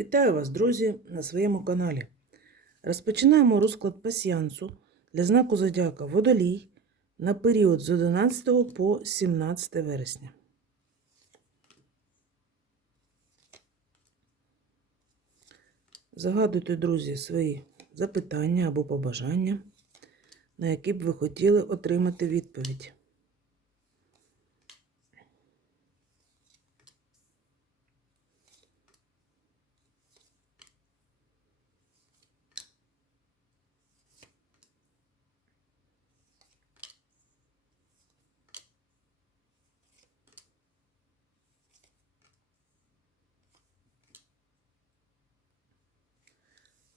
Вітаю вас, друзі, на своєму каналі. Розпочинаємо розклад пасіянсу для знаку Зодіака Водолій на період з 11 по 17 вересня. Загадуйте, друзі, свої запитання або побажання, на які б ви хотіли отримати відповідь.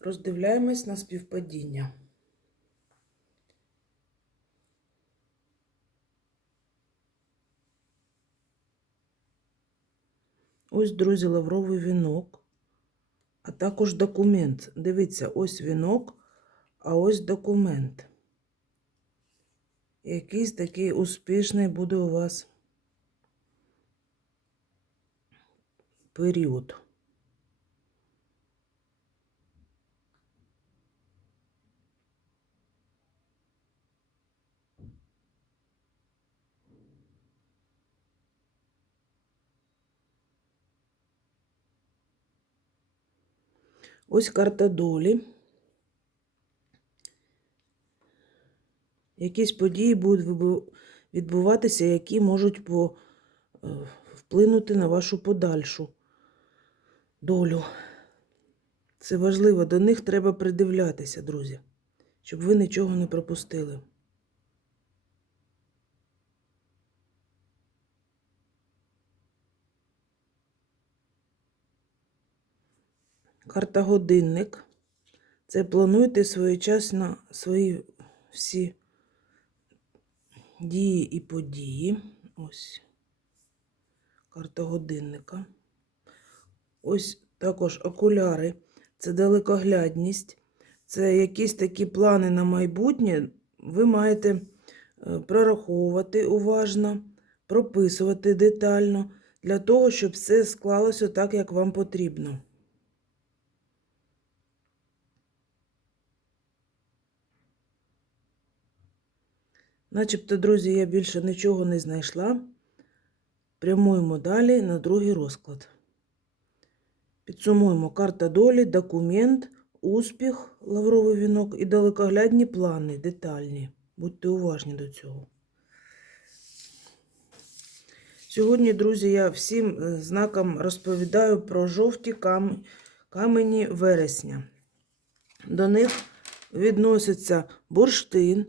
Роздивляємось на співпадіння. Ось, друзі, лавровий вінок, а також документ. Дивіться, ось вінок, а ось документ. Якийсь такий успішний буде у вас період. Ось карта долі. Якісь події будуть відбуватися, які можуть по, е, вплинути на вашу подальшу долю. Це важливо, до них треба придивлятися, друзі, щоб ви нічого не пропустили. Карта годинник. Це плануйте своєчасно свої всі дії і події. Ось карта годинника. Ось також окуляри. Це далекоглядність. Це якісь такі плани на майбутнє. Ви маєте е, прораховувати уважно, прописувати детально для того, щоб все склалося так, як вам потрібно. Начебто, друзі, я більше нічого не знайшла. Прямуємо далі на другий розклад. Підсумуємо карта долі, документ, успіх, лавровий вінок і далекоглядні плани, детальні. Будьте уважні до цього. Сьогодні, друзі, я всім е, знакам розповідаю про жовті кам... камені вересня. До них відносяться бурштин,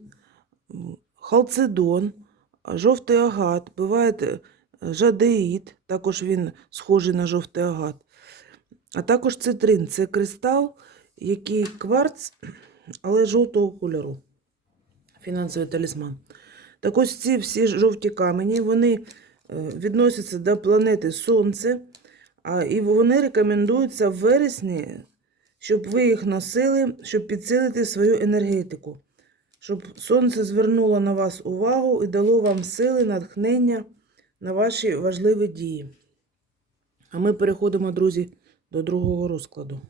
халцедон, жовтий агат, буває е, жадеїд, також він схожий на жовтий агат. А також цитрин це кристал, який кварц, але жовтого кольору. Фінансовий талісман. Так ось ці всі жовті камені вони е, відносяться до планети Сонце, і вони рекомендуються в вересні, щоб ви їх носили, щоб підсилити свою енергетику щоб сонце звернуло на вас увагу і дало вам сили, натхнення на ваші важливі дії. А ми переходимо, друзі, до другого розкладу.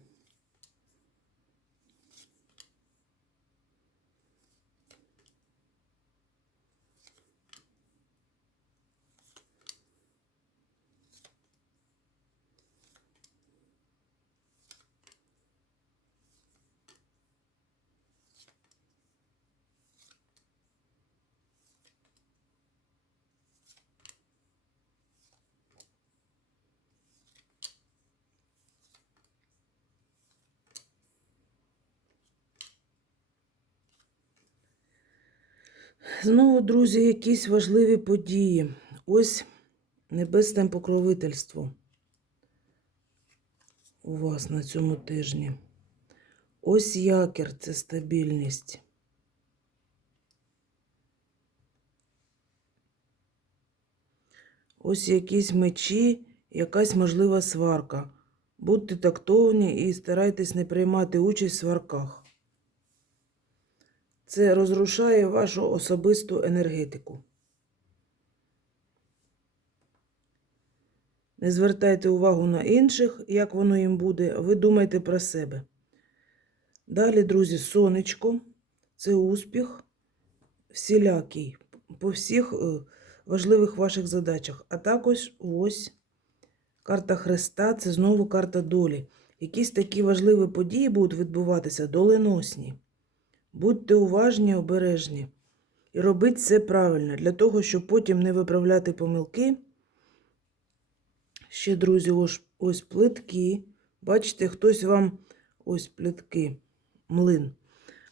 Знову, друзі, якісь важливі події. Ось небесне покровительство у вас на цьому тижні. Ось якір це стабільність. Ось якісь мечі, якась можлива сварка. Будьте тактовні і старайтесь не приймати участь в сварках. Це розрушає вашу особисту енергетику. Не звертайте увагу на інших, як воно їм буде, ви думайте про себе. Далі, друзі, сонечко це успіх всілякий по всіх е, важливих ваших задачах. А також ось карта Христа це знову карта долі. Якісь такі важливі події будуть відбуватися доленосні. Будьте уважні, обережні. І робіть все правильно, для того, щоб потім не виправляти помилки. Ще, друзі, ось, ось плитки. Бачите, хтось вам ось плитки, млин.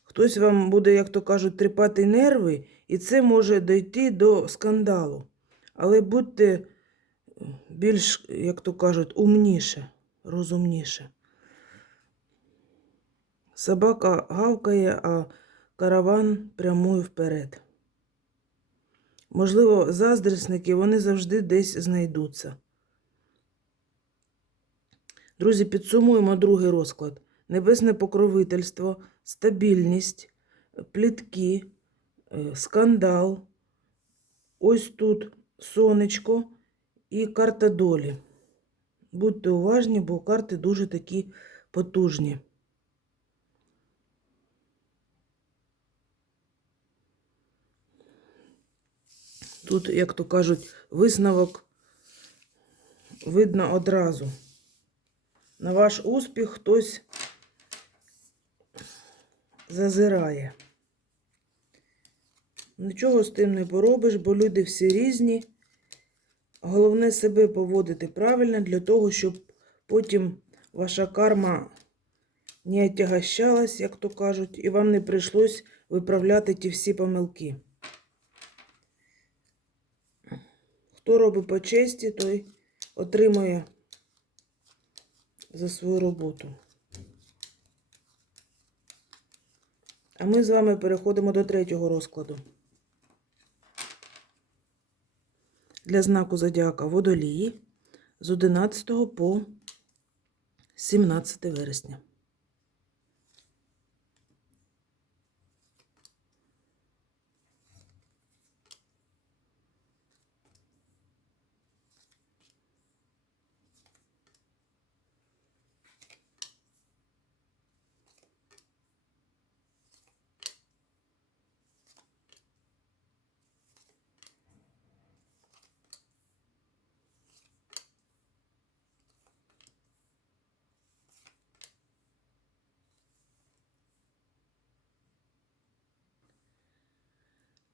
Хтось вам буде, як то кажуть, тріпати нерви, і це може дойти до скандалу. Але будьте більш, як то кажуть, умніше, розумніше. Собака гавкає, а караван прямує вперед. Можливо, заздрісники вони завжди десь знайдуться. Друзі, підсумуємо другий розклад: небесне покровительство, стабільність, плітки, е, скандал. Ось тут сонечко і карта долі. Будьте уважні, бо карти дуже такі потужні. Тут, як то кажуть, висновок видно одразу. На ваш успіх хтось зазирає. Нічого з тим не поробиш, бо люди всі різні. Головне себе поводити правильно для того, щоб потім ваша карма не отягощалась, як то кажуть, і вам не прийшлось виправляти ті всі помилки. Хто робить по честі, той отримує за свою роботу. А ми з вами переходимо до третього розкладу. Для знаку зодіака водолії з 11 по 17 вересня.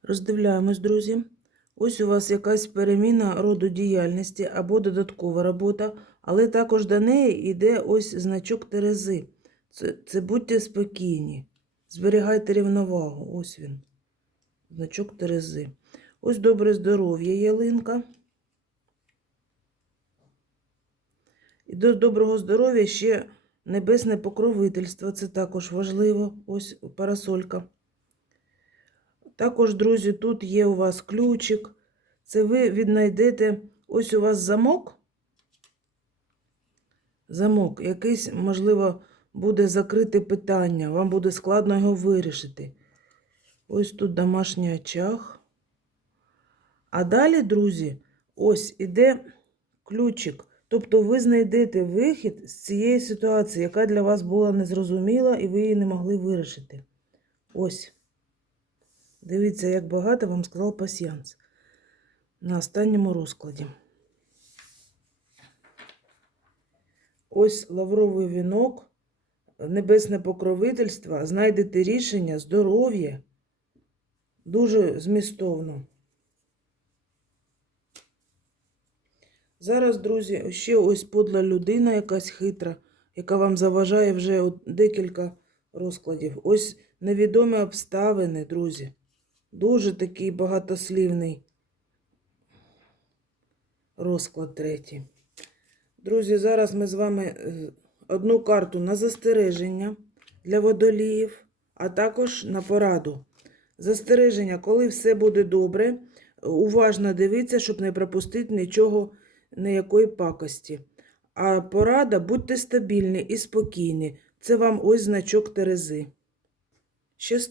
Роздивляємось, друзі. Ось у вас якась переміна роду діяльності або додаткова робота, але також до неї йде ось значок Терези. Це, це будьте спокійні, зберігайте рівновагу. Ось він. Значок Терези. Ось добре здоров'я ялинка. І до доброго здоров'я ще небесне покровительство. Це також важливо. Ось парасолька. Також, друзі, тут є у вас ключик. Це ви віднайдете ось у вас замок. Замок, якийсь, можливо, буде закрите питання, вам буде складно його вирішити. Ось тут домашній очаг. А далі, друзі, ось іде ключик. Тобто ви знайдете вихід з цієї ситуації, яка для вас була незрозуміла, і ви її не могли вирішити. Ось. Дивіться, як багато вам сказав пасіянс на останньому розкладі. Ось лавровий вінок, небесне покровительство. Знайдете рішення, здоров'я. Дуже змістовно. Зараз, друзі, ще ось подла людина якась хитра, яка вам заважає вже декілька розкладів. Ось невідомі обставини, друзі. Дуже такий багатослівний розклад третій. Друзі, зараз ми з вами е, одну карту на застереження для водоліїв, а також на пораду. Застереження, коли все буде добре, уважно дивіться, щоб не пропустити нічого, ніякої пакості. А порада, будьте стабільні і спокійні. Це вам ось значок Терези.